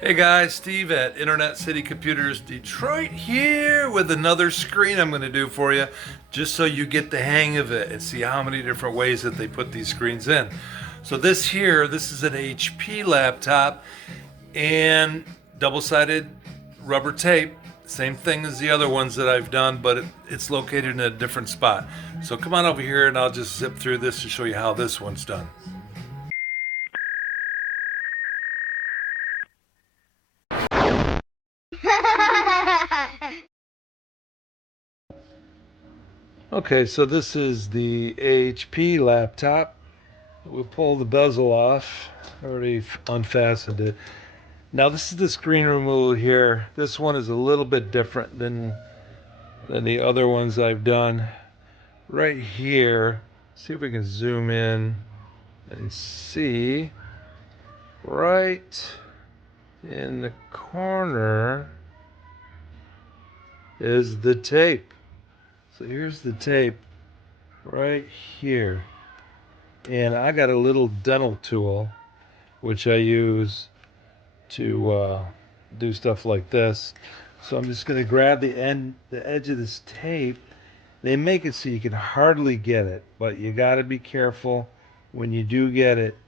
Hey guys, Steve at Internet City Computers Detroit here with another screen I'm going to do for you just so you get the hang of it and see how many different ways that they put these screens in. So this is an HP laptop and double-sided rubber tape. Same thing as the other ones that I've done, but it's located in a different spot. So come on over here and I'll just zip through this to show you how this one's done. Okay, so this is the HP laptop. We'll pull the bezel off. I already unfastened it. Now this is the screen removal here. This one is a little bit different than the other ones I've done. Right here, see if we can zoom in and see. Right in the corner is the tape. So here's the tape right here. And I got a little dental tool which I use to do stuff like this. So I'm just going to grab the edge of this tape. They make it so you can hardly get it, but you got to be careful when you do get it,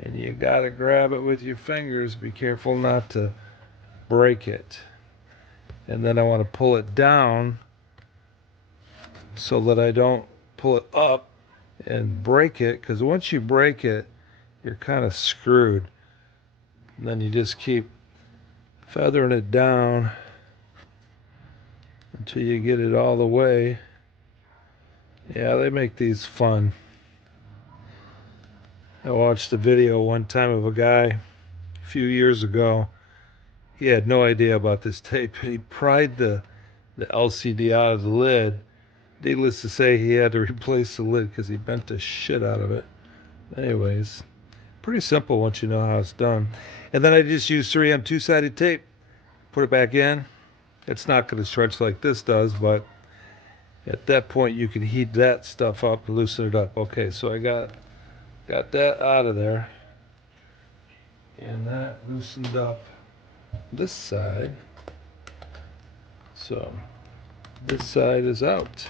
and you got to grab it with your fingers. Be careful not to break it. And then I want to pull it down so that I don't pull it up and break it, because once you break it, you're kind of screwed. And then you just keep feathering it down until you get it all the way. Yeah, they make these fun. I watched a video one time of a guy a few years ago. He had no idea about this tape. He pried the LCD out of the lid. Needless to say, he had to replace the lid because he bent the shit out of it. Anyways, pretty simple once you know how it's done. And then I just use 3M two-sided tape. Put it back in. It's not going to stretch like this does, but at that point you can heat that stuff up and loosen it up. Okay, so I got that out of there, and that loosened up this side. So this side is out.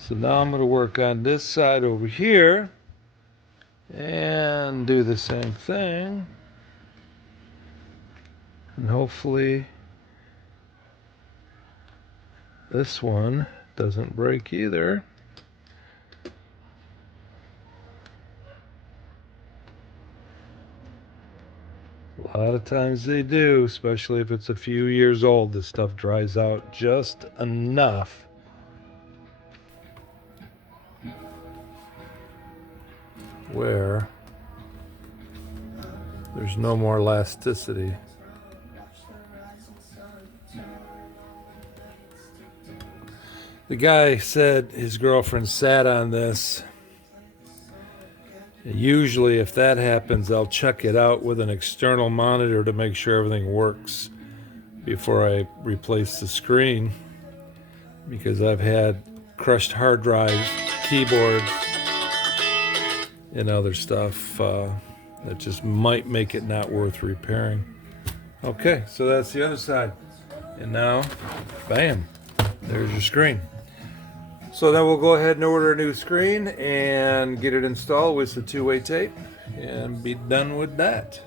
So now I'm going to work on this side over here and do the same thing, and hopefully this one doesn't break either. A lot of times they do, especially if it's a few years old. This stuff dries out just enough where there's no more elasticity. The guy said his girlfriend sat on this. Usually if that happens, I'll check it out with an external monitor to make sure everything works before I replace the screen, because I've had crushed hard drives, keyboards, and other stuff that just might make it not worth repairing. Okay, so that's the other side. And now, bam, there's your screen. So then we'll go ahead and order a new screen and get it installed with the two-way tape and be done with that.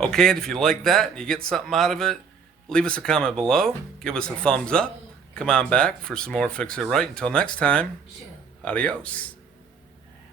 Okay, and if you like that and you get something out of it, leave us a comment below, give us a thumbs up, come on back for some more Fix It Right. Until next time, adios.